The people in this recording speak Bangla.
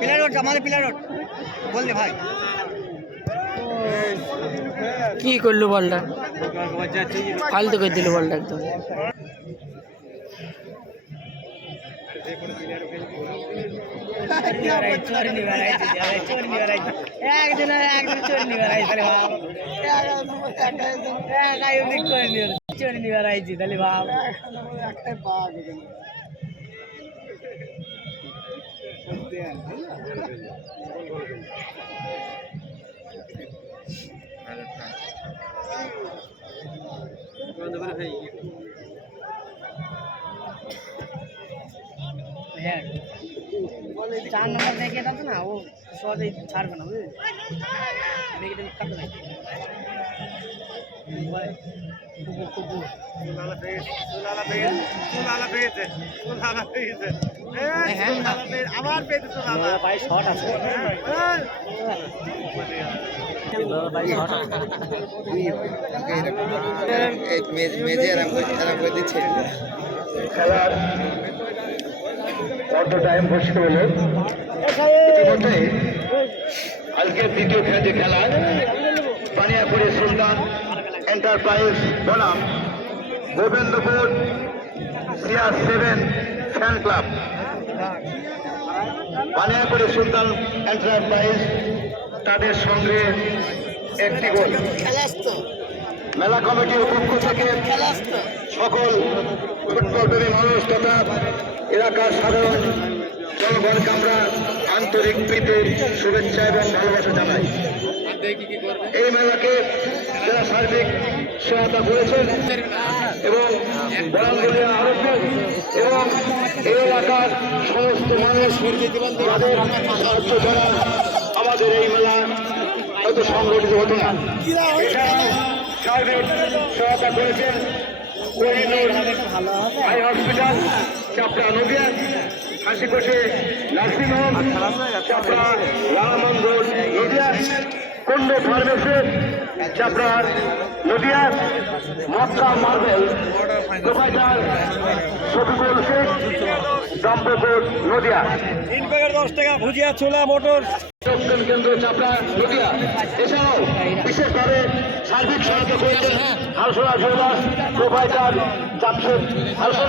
পিলার রোড আমাদের পিলার রোড ভাই। কি করল বলটা? ফালতু করে দিল বলটা একদম। একদিন একদিন চোর নিবার আইছে ভাব চোর নিবার আইছি তাহলে ভাব চার নম্বর দেখে না ও সহজেই ছাড়বে না বুঝলি? দেখে কাটবে না টাইম আজকের দ্বিতীয় খেলাটি খেলা বানিয়াপুরি সুলতান এন্টারপ্রাইজ বনাম Gobindapur CR seven fan club Baniyapuri Sultan enterprise তাদের সঙ্গে একটি গোল। মেলা কমিটির পক্ষ থেকে সকল ফুটবল প্রেমী মানুষ তথা এলাকার সাধারণ জনগণকে আমরা আন্তরিক প্রীতি শুভেচ্ছা এবং ভালোবাসা জানাই। এই মেলাকে যারা সার্বিক সহায়তা করেছেন এবং আরোগ্য এবং এই এলাকার সমস্ত মানুষ যাদের সাহায্য ছাড়া আমাদের এই মেলা হয়তো সংগঠিত হতো না। সার্বিক সহায়তা করেছেন eye hospital, Chapra Nadia হাসিকোষে nursing home, Chapra Rammandir Nadia Kunda pharmacy Chapra Nadia Makka marble provider Shafikul Sheikh দম্পপুর Nadia. তিন প্যাকেট দশ টাকা ভুজিয়া ছোলা মোটর। কেন্দ্র চাপড়া নদিয়া। এছাড়াও বিশেষভাবে সার্বিক সহায়তা করেছেন হালসোলা জুয়েলার্স প্রোভাইডার জামশেদ হালসোলা।